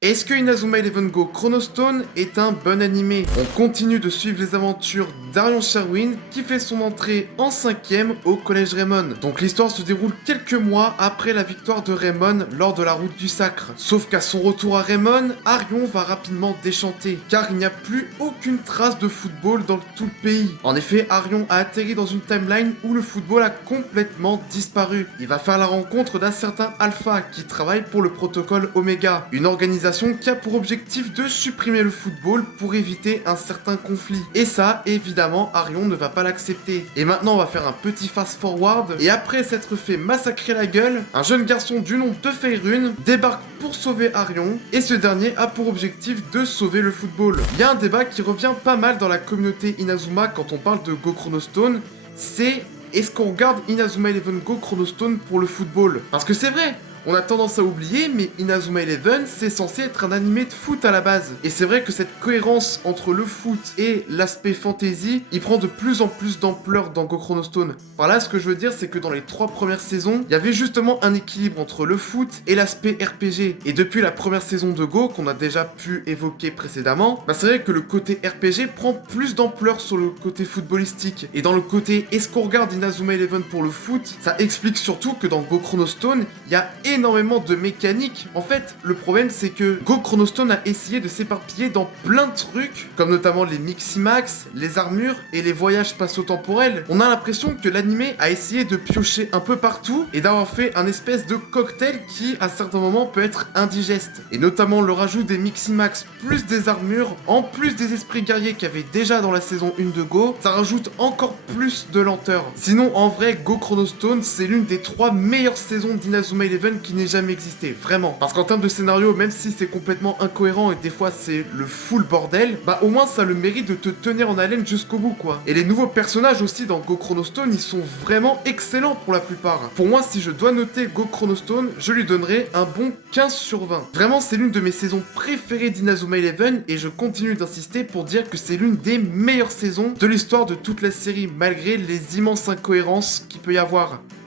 Est-ce que Inazuma Eleven Go Chronostone est un bon animé? On continue de suivre les aventures d'Arion Sherwin qui fait son entrée en 5ème au collège Raymond. Donc l'histoire se déroule quelques mois après la victoire de Raymond lors de la route du sacre. Sauf qu'à son retour à Raymond, Arion va rapidement déchanter car il n'y a plus aucune trace de football dans tout le pays. En effet, Arion a atterri dans une timeline où le football a complètement disparu. Il va faire la rencontre d'un certain Alpha qui travaille pour le protocole Omega, une organisation qui a pour objectif de supprimer le football pour éviter un certain conflit. Et ça, évidemment, Arion ne va pas l'accepter. Et maintenant, on va faire un petit fast-forward, et après s'être fait massacrer la gueule, un jeune garçon du nom de Faerun débarque pour sauver Arion, et ce dernier a pour objectif de sauver le football. Il y a un débat qui revient pas mal dans la communauté Inazuma quand on parle de Go Chronostone, c'est est-ce qu'on regarde Inazuma Eleven Go Chronostone pour le football? Parce que c'est vrai, on a tendance à oublier, mais Inazuma Eleven, c'est censé être un animé de foot à la base. Et c'est vrai que cette cohérence entre le foot et l'aspect fantasy, il prend de plus en plus d'ampleur dans Go Chronostone. Par là, ce que je veux dire, c'est que dans les 3 premières saisons, il y avait justement un équilibre entre le foot et l'aspect RPG. Et depuis la première saison de Go, qu'on a déjà pu évoquer précédemment, c'est vrai que le côté RPG prend plus d'ampleur sur le côté footballistique. Et dans le côté est-ce qu'on regarde Inazuma Eleven pour le foot, ça explique surtout que dans Go Chronostone, il y a énormément de mécanique. En fait, le problème c'est que Go Chronostone a essayé de s'éparpiller dans plein de trucs, comme notamment les Miximax, les armures et les voyages spatio-temporels. On a l'impression que l'animé a essayé de piocher un peu partout et d'avoir fait un espèce de cocktail qui, à certains moments, peut être indigeste. Et notamment le rajout des Miximax plus des armures, en plus des esprits guerriers qu'il y avait déjà dans la saison 1 de Go, ça rajoute encore plus de lenteur. Sinon, en vrai, Go Chronostone, c'est l'une des 3 meilleures saisons d'Inazuma Eleven qui n'ait jamais existé, vraiment. Parce qu'en termes de scénario, même si c'est complètement incohérent et des fois c'est le full bordel, au moins ça a le mérite de te tenir en haleine jusqu'au bout, quoi. Et les nouveaux personnages aussi dans Go Chronostone, ils sont vraiment excellents pour la plupart. Pour moi, si je dois noter Go Chronostone, je lui donnerais un bon 15 sur 20. Vraiment, c'est l'une de mes saisons préférées d'Inazuma Eleven et je continue d'insister pour dire que c'est l'une des meilleures saisons de l'histoire de toute la série, malgré les immenses incohérences qu'il peut y avoir.